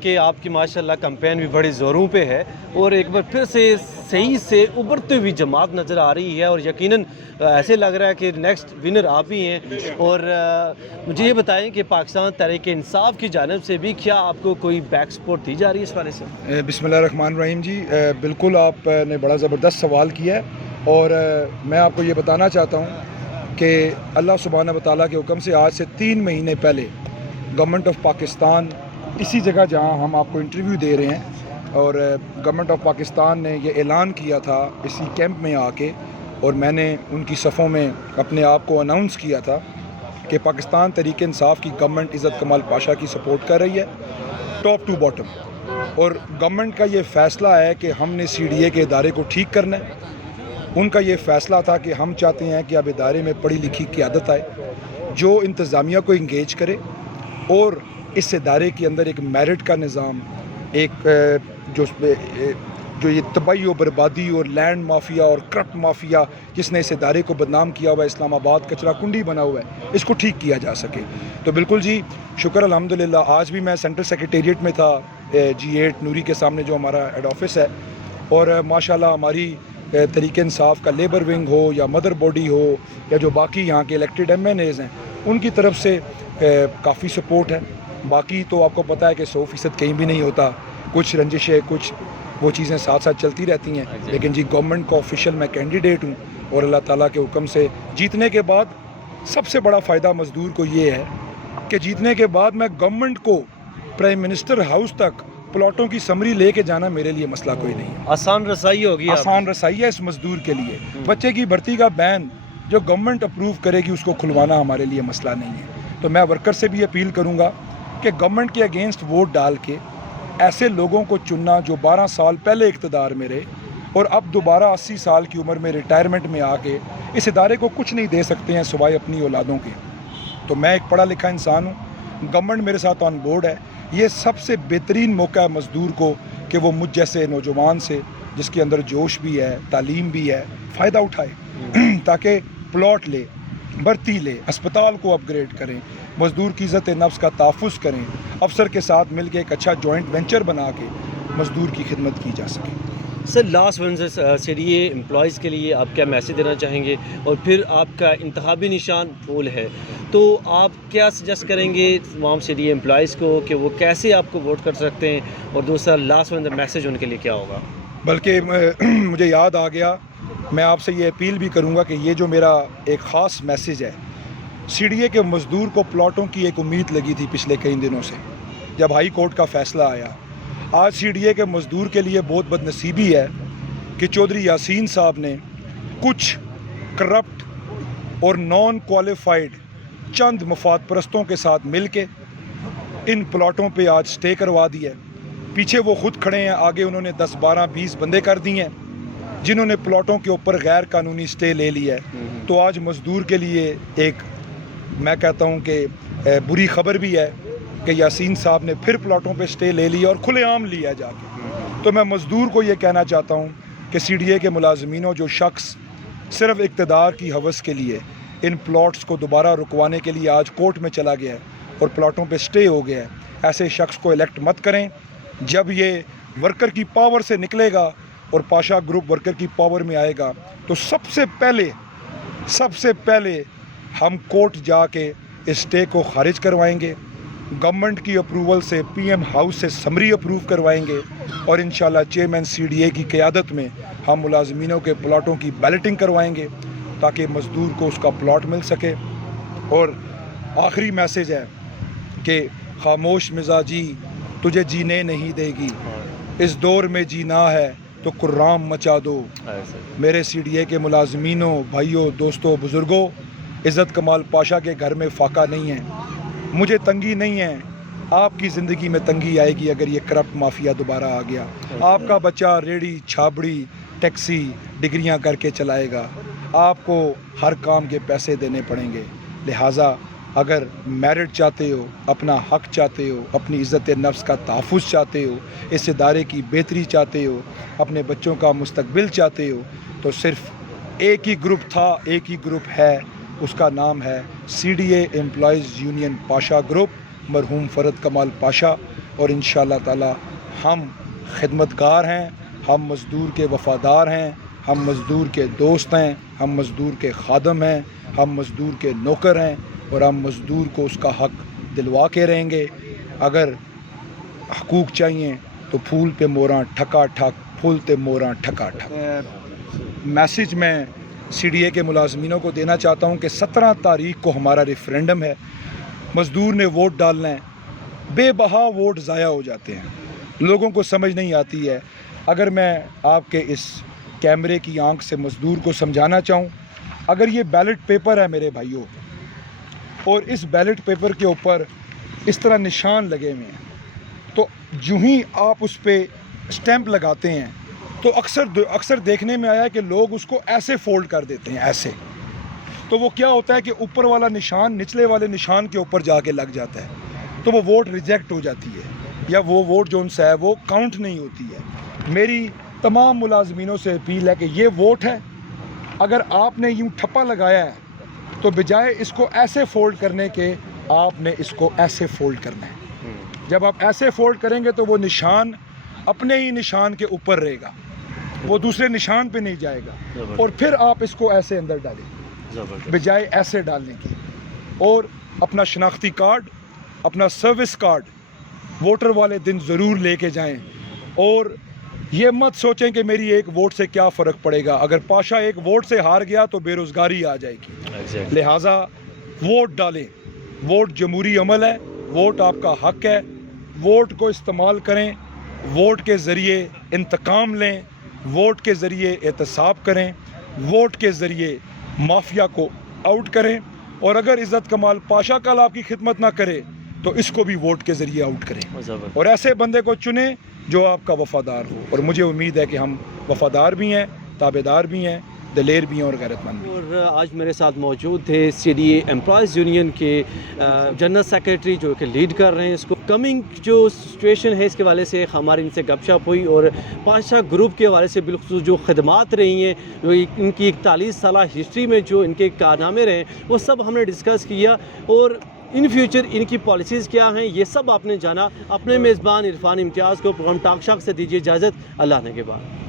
کہ آپ کی ماشاءاللہ کمپین بھی بڑے زوروں پہ ہے اور ایک بار پھر سے صحیح سے ابھرتے ہوئی جماعت نظر آ رہی ہے اور یقیناً ایسے لگ رہا ہے کہ نیکسٹ ونر آپ ہی ہیں۔ اور مجھے یہ بتائیں کہ پاکستان تحریک انصاف کی جانب سے بھی کیا آپ کو کوئی بیک سپورٹ دی جا رہی ہے اس والے سے؟ بسم اللہ الرحمن الرحیم جی، بالکل آپ نے بڑا زبردست سوال کیا ہے اور میں آپ کو یہ بتانا چاہتا ہوں کہ اللہ سبحانہ و تعالیٰ کے حکم سے آج سے 3 مہینے پہلے گورنمنٹ آف پاکستان اسی جگہ جہاں ہم آپ کو انٹرویو دے رہے ہیں اور گورنمنٹ آف پاکستان نے یہ اعلان کیا تھا اسی کیمپ میں آ کے، اور میں نے ان کی صفوں میں اپنے آپ کو اناؤنس کیا تھا کہ پاکستان تحریک انصاف کی گورنمنٹ عزت کمال پاشا کی سپورٹ کر رہی ہے ٹاپ ٹو باٹم، اور گورنمنٹ کا یہ فیصلہ ہے کہ ہم نے سی ڈی اے کے ادارے کو ٹھیک کرنا ہے۔ ان کا یہ فیصلہ تھا کہ ہم چاہتے ہیں کہ اب ادارے میں پڑھی لکھی قیادت آئے جو انتظامیہ کو انگیج کرے اور اس ادارے کے اندر ایک میرٹ کا نظام، ایک جو یہ تباہی و بربادی اور لینڈ مافیا اور کرپٹ مافیا جس نے اس ادارے کو بدنام کیا ہوا ہے، اسلام آباد کچرا کنڈی بنا ہوا ہے، اس کو ٹھیک کیا جا سکے۔ تو بالکل جی، شکر الحمدللہ، آج بھی میں سینٹرل سیکریٹریٹ میں تھا G8 نوری کے سامنے جو ہمارا ہیڈ آفس ہے، اور ماشاءاللہ ہماری تحریک انصاف کا لیبر ونگ ہو یا مدر باڈی ہو یا جو باقی یہاں کے الیکٹڈ MNAs ہیں، ان کی طرف سے کافی سپورٹ ہے۔ باقی تو آپ کو پتہ ہے کہ 100% کہیں بھی نہیں ہوتا، کچھ رنجشیں، کچھ وہ چیزیں ساتھ ساتھ چلتی رہتی ہیں، لیکن جی گورنمنٹ کا آفیشیل میں کینڈیڈیٹ ہوں، اور اللہ تعالیٰ کے حکم سے جیتنے کے بعد سب سے بڑا فائدہ مزدور کو یہ ہے کہ جیتنے کے بعد میں گورنمنٹ کو پرائم منسٹر ہاؤس تک پلاٹوں کی سمری لے کے جانا میرے لیے مسئلہ کوئی نہیں ہے۔ آسان رسائی ہوگی، آسان رسائی ہے اس مزدور کے لیے۔ بچے کی بھرتی کا بین جو گورنمنٹ اپروو کرے گی اس کو کھلوانا ہمارے لیے مسئلہ نہیں ہے۔ تو میں ورکر سے بھی اپیل کروں گا کہ گورنمنٹ کے اگینسٹ ووٹ ڈال کے ایسے لوگوں کو چننا جو 12 سال پہلے اقتدار میں رہے اور اب دوبارہ 80 سال کی عمر میں ریٹائرمنٹ میں آ کے اس ادارے کو کچھ نہیں دے سکتے ہیں سوائے اپنی اولادوں کے۔ تو میں ایک پڑھا لکھا انسان ہوں، گورنمنٹ میرے ساتھ آن بورڈ ہے، یہ سب سے بہترین موقع ہے مزدور کو کہ وہ مجھ جیسے نوجوان سے جس کے اندر جوش بھی ہے، تعلیم بھی ہے، فائدہ اٹھائے تاکہ پلاٹ لے، بھرتی لے، اسپتال کو اپ گریڈ کریں، مزدور کی عزت نفس کا تحفظ کریں، افسر کے ساتھ مل کے ایک اچھا جوائنٹ وینچر بنا کے مزدور کی خدمت کی جا سکے۔ Sir last once C D A employees کے لیے آپ کیا میسیج دینا چاہیں گے؟ اور پھر آپ کا انتخابی نشان پھول ہے، تو آپ کیا سجیسٹ کریں گے تمام سی ڈی اے امپلائیز کو کہ وہ کیسے آپ کو ووٹ کر سکتے ہیں؟ اور دوسرا لاسٹ ون میسیج ان کے لیے کیا ہوگا؟ بلکہ مجھے یاد آ گیا، میں آپ سے یہ اپیل بھی کروں گا کہ یہ جو میرا ایک خاص میسیج ہے، سی ڈی اے کے مزدور کو پلاٹوں کی ایک امید لگی تھی پچھلے کئی دنوں سے جب ہائی کورٹ کا فیصلہ آیا۔ آج سی ڈی اے کے مزدور کے لیے بہت بد نصیبی ہے کہ چودھری یاسین صاحب نے کچھ کرپٹ اور نان کوالیفائڈ چند مفاد پرستوں کے ساتھ مل کے ان پلاٹوں پہ آج سٹے کروا دی ہے۔ پیچھے وہ خود کھڑے ہیں، آگے انہوں نے 10 12 20 بندے کر دیے ہیں جنہوں نے پلاٹوں کے اوپر غیر قانونی سٹے لے لی ہے۔ تو آج مزدور کے لیے ایک میں کہتا ہوں کہ بری خبر بھی ہے کہ یاسین صاحب نے پھر پلاٹوں پہ سٹے لے لیا اور کھلے عام لیا جا کے۔ تو میں مزدور کو یہ کہنا چاہتا ہوں کہ سی ڈی اے کے ملازمینوں، جو شخص صرف اقتدار کی ہوس کے لیے ان پلاٹس کو دوبارہ رکوانے کے لیے آج کورٹ میں چلا گیا ہے اور پلاٹوں پہ سٹے ہو گیا ہے، ایسے شخص کو الیکٹ مت کریں۔ جب یہ ورکر کی پاور سے نکلے گا اور پاشا گروپ ورکر کی پاور میں آئے گا تو سب سے پہلے ہم کورٹ جا کے اس سٹے کو خارج کروائیں گے، گورنمنٹ کی اپروول سے پی ایم ہاؤس سے سمری اپروو کروائیں گے، اور انشاءاللہ چیئرمین سی ڈی اے کی قیادت میں ہم ملازمینوں کے پلاٹوں کی بیلٹنگ کروائیں گے تاکہ مزدور کو اس کا پلاٹ مل سکے۔ اور آخری میسیج ہے کہ خاموش مزاجی تجھے جینے نہیں دے گی، اس دور میں جینا ہے تو کرام مچا دو۔ میرے سی ڈی اے کے ملازمینوں، بھائیوں، دوستوں، بزرگوں، عزت کمال پاشا کے گھر میں فاقہ نہیں ہے، مجھے تنگی نہیں ہے، آپ کی زندگی میں تنگی آئے گی اگر یہ کرپٹ مافیا دوبارہ آ گیا۔ آپ کا بچہ ریڑھی، چھابڑی، ٹیکسی، ڈگریاں کر کے چلائے گا، آپ کو ہر کام کے پیسے دینے پڑیں گے۔ لہٰذا اگر میرٹ چاہتے ہو، اپنا حق چاہتے ہو، اپنی عزت نفس کا تحفظ چاہتے ہو، اس ادارے کی بہتری چاہتے ہو، اپنے بچوں کا مستقبل چاہتے ہو، تو صرف ایک ہی گروپ تھا، ایک ہی گروپ ہے، اس کا نام ہے C D A employees union Pasha group, مرحوم فرد کمال پاشا۔ اور انشاءاللہ تعالی ہم خدمتگار ہیں، ہم مزدور کے وفادار ہیں، ہم مزدور کے دوست ہیں، ہم مزدور کے خادم ہیں، ہم مزدور کے نوکر ہیں، اور ہم مزدور کو اس کا حق دلوا کے رہیں گے۔ اگر حقوق چاہیے تو پھول پہ موراں ٹھکا ٹھک، پھول تے موراں ٹھکا ٹھک۔ میسیج میں سی ڈی اے کے ملازمینوں کو دینا چاہتا ہوں کہ 17 تاریخ کو ہمارا ریفرینڈم ہے، مزدور نے ووٹ ڈالنا ہے۔ بے بہا ووٹ ضائع ہو جاتے ہیں، لوگوں کو سمجھ نہیں آتی ہے۔ اگر میں آپ کے اس کیمرے کی آنکھ سے مزدور کو سمجھانا چاہوں، اگر یہ بیلٹ پیپر ہے میرے بھائیوں، اور اس بیلٹ پیپر کے اوپر اس طرح نشان لگے ہوئے ہیں، تو جو ہی آپ اس پہ اسٹیمپ لگاتے ہیں تو اکثر دیکھنے میں آیا کہ لوگ اس کو ایسے فولڈ کر دیتے ہیں، ایسے، تو وہ کیا ہوتا ہے کہ اوپر والا نشان نچلے والے نشان کے اوپر جا کے لگ جاتا ہے، تو وہ ووٹ ریجیکٹ ہو جاتی ہے، یا وہ ووٹ جو ان سے ہے وہ کاؤنٹ نہیں ہوتی ہے۔ میری تمام ملازمینوں سے اپیل ہے کہ یہ ووٹ ہے، اگر آپ نے یوں ٹھپا لگایا ہے تو بجائے اس کو ایسے فولڈ کرنے کے آپ نے اس کو ایسے فولڈ کرنا ہے۔ جب آپ ایسے فولڈ کریں گے تو وہ نشان اپنے ہی نشان کے اوپر رہے گا، وہ دوسرے نشان پہ نہیں جائے گا، اور پھر آپ اس کو ایسے اندر ڈالیں بجائے ایسے ڈالنے کی۔ اور اپنا شناختی کارڈ، اپنا سروس کارڈ ووٹر والے دن ضرور لے کے جائیں، اور یہ مت سوچیں کہ میری ایک ووٹ سے کیا فرق پڑے گا۔ اگر پاشا ایک ووٹ سے ہار گیا تو بے روزگاری آ جائے گی، لہٰذا ووٹ ڈالیں۔ ووٹ جمہوری عمل ہے، ووٹ آپ کا حق ہے، ووٹ کو استعمال کریں، ووٹ کے ذریعے انتقام لیں، ووٹ کے ذریعے احتساب کریں، ووٹ کے ذریعے مافیا کو آؤٹ کریں، اور اگر عزت کمال پاشا کل آپ کی خدمت نہ کرے تو اس کو بھی ووٹ کے ذریعے آؤٹ کریں، اور ایسے بندے کو چنیں جو آپ کا وفادار ہو۔ اور مجھے امید ہے کہ ہم وفادار بھی ہیں، تابعدار بھی ہیں، دلیر بھی ہیں اور غیرت مند بھی ہیں۔ اور آج میرے ساتھ موجود تھے C D A employees union کے جنرل سیکریٹری جو کہ لیڈ کر رہے ہیں اس کو۔ کمنگ جو سچویشن ہے اس کے حوالے سے ہماری ان سے گپ شپ ہوئی، اور پاشا گروپ کے حوالے سے بالخصوص جو خدمات رہی ہیں، جو ان کی 41 سالہ ہسٹری میں جو ان کے کارنامے رہے، وہ سب ہم نے ڈسکس کیا، اور ان فیوچر ان کی پالیسیز کیا ہیں یہ سب آپ نے جانا۔ اپنے میزبان عرفان امتیاز کو پروگرام ٹاک شاک سے دیجیے اجازت، اللہ نے کے بعد۔